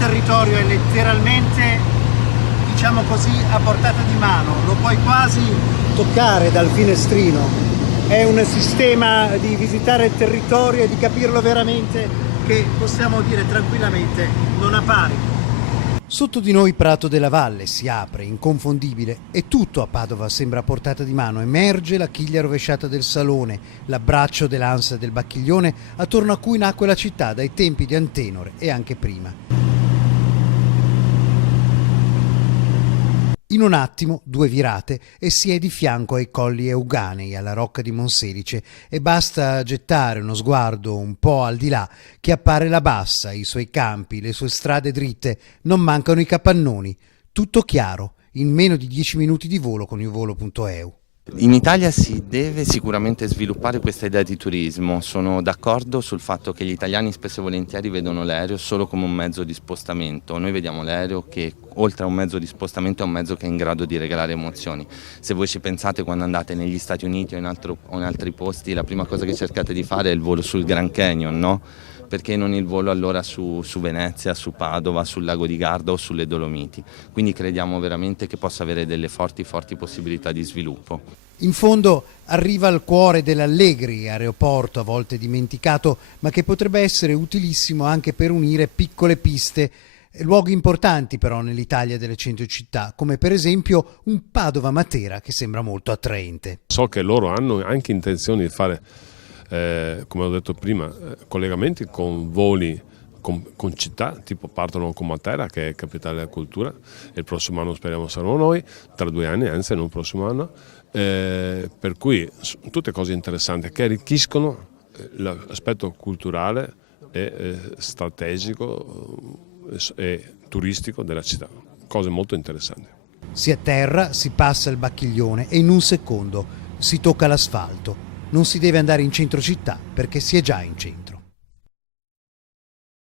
territorio è letteralmente, diciamo così, a portata di mano, lo puoi quasi toccare dal finestrino. È un sistema di visitare il territorio e di capirlo veramente che possiamo dire tranquillamente non ha pari. Sotto di noi Prato della Valle si apre, inconfondibile, e tutto a Padova sembra a portata di mano. Emerge la chiglia rovesciata del Salone, l'abbraccio dell'ansa del Bacchiglione, attorno a cui nacque la città dai tempi di Antenore e anche prima. In un attimo, 2 virate e si è di fianco ai colli Euganei, alla rocca di Monselice, e basta gettare uno sguardo un po' al di là che appare la bassa, i suoi campi, le sue strade dritte, non mancano i capannoni. Tutto chiaro, in meno di 10 minuti di volo con il volo.eu. In Italia si deve sicuramente sviluppare questa idea di turismo. Sono d'accordo sul fatto che gli italiani spesso e volentieri vedono l'aereo solo come un mezzo di spostamento. Noi vediamo l'aereo che oltre a un mezzo di spostamento è un mezzo che è in grado di regalare emozioni. Se voi ci pensate quando andate negli Stati Uniti o in altri posti, la prima cosa che cercate di fare è il volo sul Grand Canyon, no? Perché non il volo allora su Venezia, su Padova, sul lago di Garda o sulle Dolomiti. Quindi crediamo veramente che possa avere delle forti possibilità di sviluppo. In fondo arriva al cuore dell'Allegri, aeroporto a volte dimenticato, ma che potrebbe essere utilissimo anche per unire piccole piste, luoghi importanti però nell'Italia delle 100 città, come per esempio un Padova-Matera che sembra molto attraente. So che loro hanno anche intenzione di fare, come ho detto prima, collegamenti con voli con città, tipo partono con Matera che è capitale della cultura, e il prossimo anno speriamo saremo noi, tra 2 anni, anzi non il prossimo anno, per cui tutte cose interessanti che arricchiscono l'aspetto culturale e strategico e turistico della città, cose molto interessanti. Si atterra, si passa il Bacchiglione e in un secondo si tocca l'asfalto. Non si deve andare in centro città perché si è già in centro.